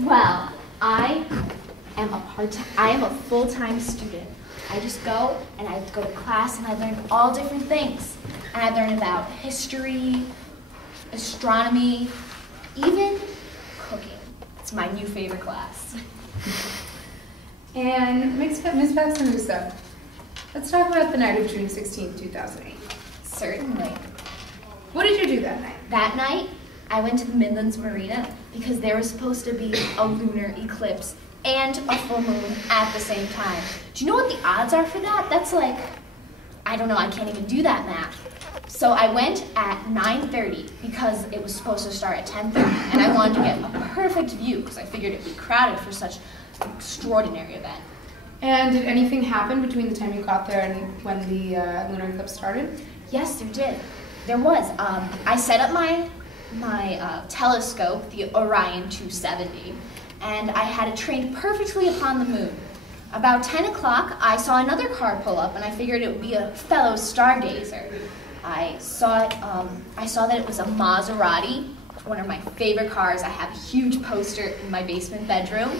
Well, I am a full-time student. I just go and I go to class and I learn all different things. And I learn about history, astronomy, even cooking. It's my new favorite class. And Ms. Baxter-Musa, let's talk about the night of June 16, 2008. Certainly. What did you do that night? That night, I went to the Midlands Marina because there was supposed to be a lunar eclipse and a full moon at the same time. Do you know what the odds are for that? That's like, I don't know, I can't even do that math. So I went at 9:30 because it was supposed to start at 10:30, and I wanted to get a perfect view because I figured it'd be crowded for such an extraordinary event. And did anything happen between the time you got there and when the lunar eclipse started? Yes, there did. There was. I set up my telescope, the Orion 270, and I had it trained perfectly upon the moon. About 10 o'clock, I saw another car pull up, and I figured it would be a fellow stargazer. I saw that it was a Maserati, one of my favorite cars. I have a huge poster in my basement bedroom.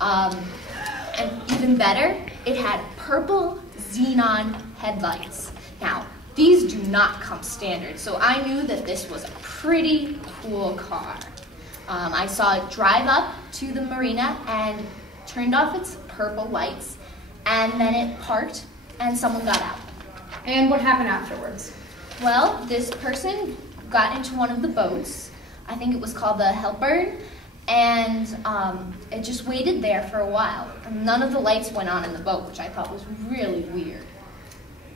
And even better, it had purple xenon headlights. Now, these do not come standard, so I knew that this was a pretty cool car. I saw it drive up to the marina and turned off its purple lights, and then it parked, and someone got out. And what happened afterwards? Well, this person got into one of the boats. I think it was called the Helper, and it just waited there for a while. And none of the lights went on in the boat, which I thought was really weird.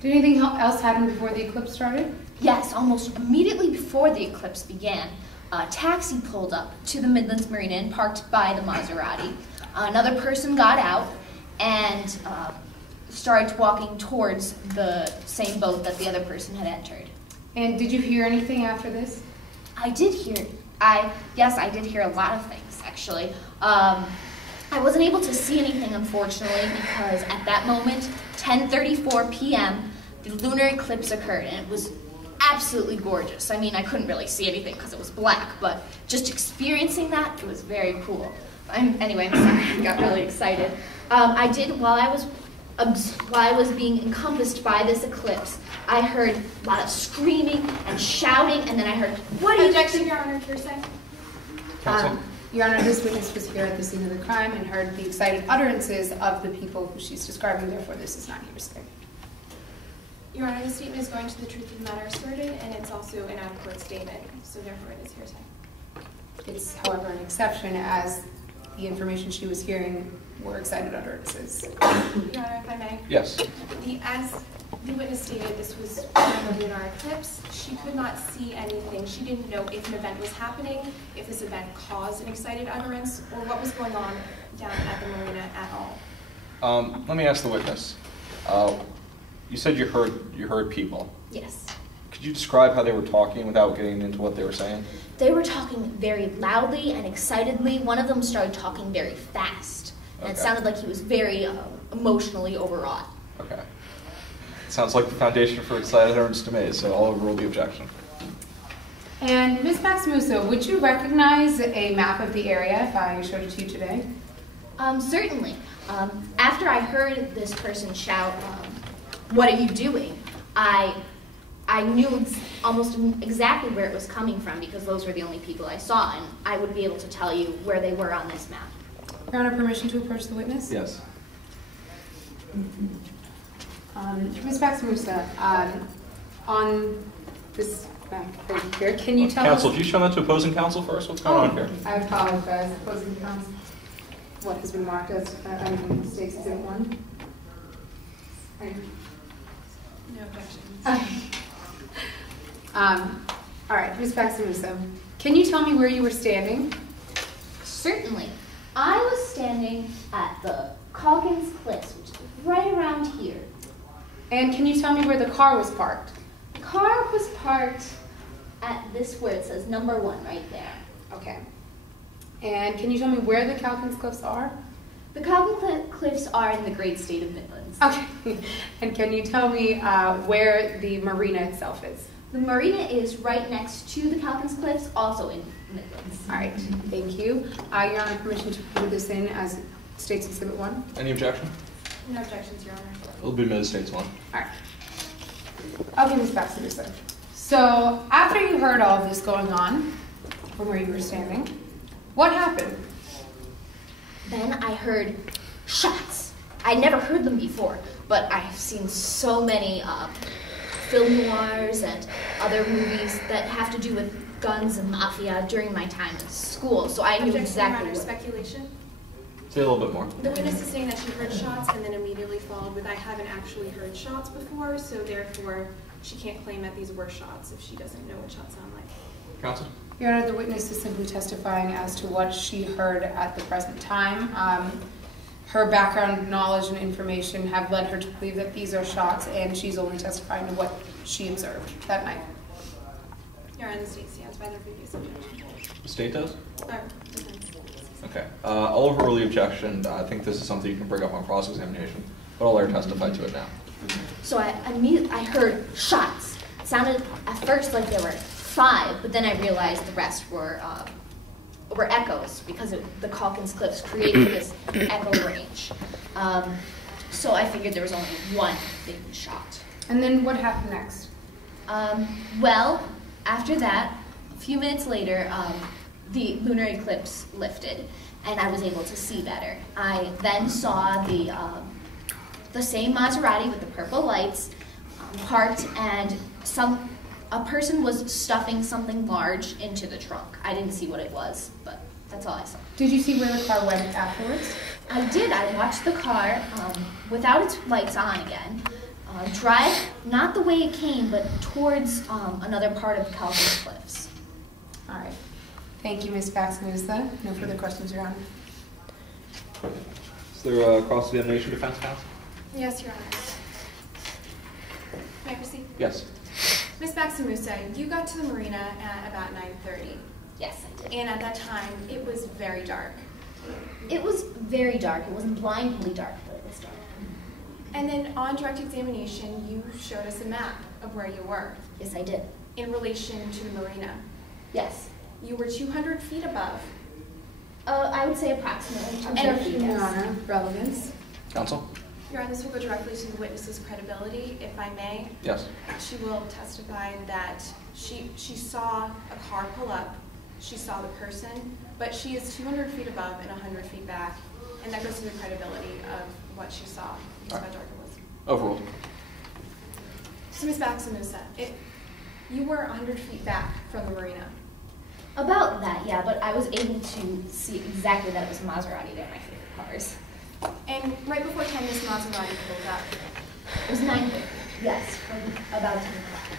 Did anything else happen before the eclipse started? Yes, almost immediately before the eclipse began, a taxi pulled up to the Midlands Marina and parked by the Maserati. Another person got out and started walking towards the same boat that the other person had entered. And did you hear anything after this? I did hear. Yes, I did hear a lot of things, actually. I wasn't able to see anything, unfortunately, because at that moment, 10:34 p.m., the lunar eclipse occurred, and it was absolutely gorgeous. I mean, I couldn't really see anything because it was black, but just experiencing that, it was very cool. Anyway, I'm sorry, I got really excited. I did, while I was being encompassed by this eclipse, I heard a lot of screaming and shouting, and then I heard, "What are you?" Objection, Your Honor, hearsay. Counsel. Your Honor, this witness was here at the scene of the crime and heard the excited utterances of the people who she's describing, therefore this is not hearsay. Your Honor, the statement is going to the truth of the matter asserted, and it's also an out-of-court statement, so therefore it is hearsay. It's, however, an exception, as the information she was hearing were excited utterances. Your Honor, if I may? Yes. As the witness stated, this was during the lunar eclipse. She could not see anything. She didn't know if an event was happening, if this event caused an excited utterance, or what was going on down at the marina at all. Let me ask the witness. You said you heard people. Yes. Could you describe how they were talking without getting into what they were saying? They were talking very loudly and excitedly. One of them started talking very fast, and it sounded like he was very emotionally overwrought. Okay. Sounds like the foundation for excited utterance to me, so I'll overrule the objection. And Ms. Baxter-Musa, would you recognize a map of the area if I showed it to you today? Certainly. After I heard this person shout, "What are you doing?" I knew almost exactly where it was coming from because those were the only people I saw, and I would be able to tell you where they were on this map. Your Honor, permission to approach the witness? Yes. Ms. Baxter-Musa, on this map right here, can you tell Counsel, us... did you show that to opposing counsel first? What's going on here? I apologize. Opposing counsel. What has been marked as mistakes exhibit 1? No objections. Okay. All right, Ms. Baxter-Musa, can you tell me where you were standing? Certainly. I was standing at the Calkins Cliffs, which is right around here. And can you tell me where the car was parked? The car was parked at this where it says number 1 right there. Okay. And can you tell me where the Calkins Cliffs are? The Calkins Cliffs are in the great state of Midlands. Okay. And can you tell me where the marina itself is? The marina is right next to the Calkins Cliffs, also in Midlands. All right, thank you. Your Honor, permission to put this in as State's Exhibit 1? Any objection? No objections, Your Honor. It'll be admitted States 1. All right. Okay, Ms. Baxter. So after you heard all of this going on, from where you were standing, what happened? Then I heard shots. I'd never heard them before, but I've seen so many film noirs and other movies that have to do with guns and mafia during my time in school, so I knew Objection, exactly Your Honor, what. speculation. Say a little bit more. The witness is saying that she heard shots and then immediately followed with, I haven't actually heard shots before, so therefore she can't claim that these were shots if she doesn't know what shots sound like. Counsel? Your Honor, the witness is simply testifying as to what she heard at the present time. Her background knowledge and information have led her to believe that these are shots, and she's only testifying to what she observed that night. Your Honor, the state stands by their previous objection. The state does? Defense. Okay. I'll overrule the objection. I think this is something you can bring up on cross-examination, but I'll let her testify to it now. So I heard shots. It sounded at first like there were 5, but then I realized the rest were echoes because the Calkins cliffs created this echo range. So I figured there was only one big shot. And then what happened next? Well, after that, a few minutes later, the lunar eclipse lifted, and I was able to see better. I then saw the same Maserati with the purple lights parked, and a person was stuffing something large into the trunk. I didn't see what it was, but that's all I saw. Did you see where the car went afterwards? I did. I watched the car without its lights on again drive not the way it came, but towards another part of the Calkins cliffs. All right. Thank you, Ms. Baxter. No further questions, Your Honor. Is there a cross-examination defense counsel? Yes, Your Honor. May I proceed? Yes. Ms. Baxamusa, you got to the marina at about 9:30, Yes, I did. and at that time, it was very dark. It was very dark. It wasn't blindingly dark, but it was dark. And then on direct examination, you showed us a map of where you were Yes, I did. in relation to the marina. Yes. You were 200 feet above. I would say approximately 200 feet. Objection, Your Yes. Honor. Relevance. Counsel? Your Honor, this will go directly to the witness's credibility, if I may. Yes. She will testify that she saw a car pull up, she saw the person, but she is 200 feet above and 100 feet back, and that goes to the credibility of what she saw, because of how dark it was. Overruled. So Ms. Baxamusa, you were 100 feet back from the marina. About that, yeah, but I was able to see exactly that it was a Maserati. They're my favorite cars. And right before 10, this Maserati pulled up. It was 9:30. Yes, from about 10 o'clock.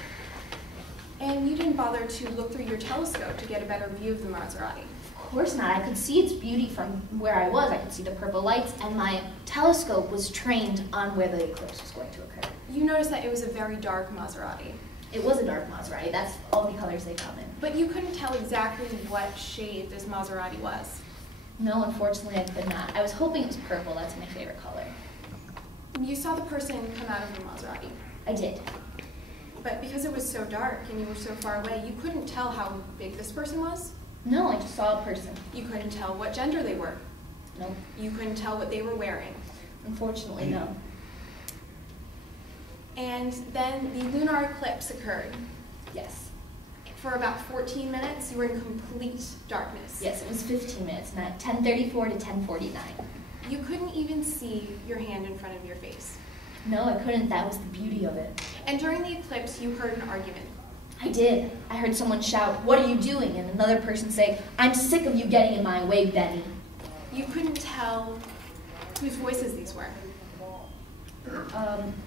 And you didn't bother to look through your telescope to get a better view of the Maserati. Of course not. I could see its beauty from where I was. I could see the purple lights, and my telescope was trained on where the eclipse was going to occur. You noticed that it was a very dark Maserati, It was a dark Maserati. That's all the colors they come in. but you couldn't tell exactly what shade this Maserati was. No, unfortunately, I could not. I was hoping it was purple. That's my favorite color. You saw the person come out of the Maserati, I did. but because it was so dark and you were so far away, you couldn't tell how big this person was. No, I just saw a person. You couldn't tell what gender they were. No, You couldn't tell what they were wearing. unfortunately, no. And then the lunar eclipse occurred. Yes. For about 14 minutes, you were in complete darkness. Yes, it was 15 minutes, not 10:34 to 10:49. You couldn't even see your hand in front of your face. No, I couldn't. That was the beauty of it. And during the eclipse, you heard an argument. I did. I heard someone shout, "What are you doing?" And another person say, "I'm sick of you getting in my way, Benny." You couldn't tell whose voices these were.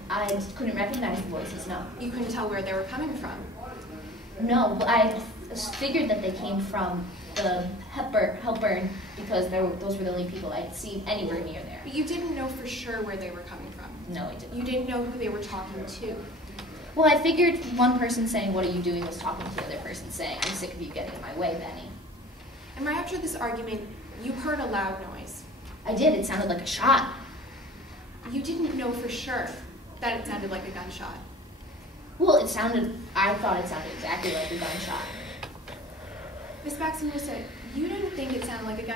I couldn't recognize the voices, no. You couldn't tell where they were coming from. No, but I figured that they came from the Hepburn because those were the only people I'd seen anywhere near there. But you didn't know for sure where they were coming from. No, I didn't. You didn't know who they were talking to. Well, I figured one person saying, "What are you doing?" was talking to the other person saying, "I'm sick of you getting in my way, Benny." And right after this argument, you heard a loud noise. I did. It sounded like a shot. You didn't know for sure that it sounded like a gunshot. Well, I thought it sounded exactly like a gunshot. Ms. Baxter, you didn't think it sounded like a gun.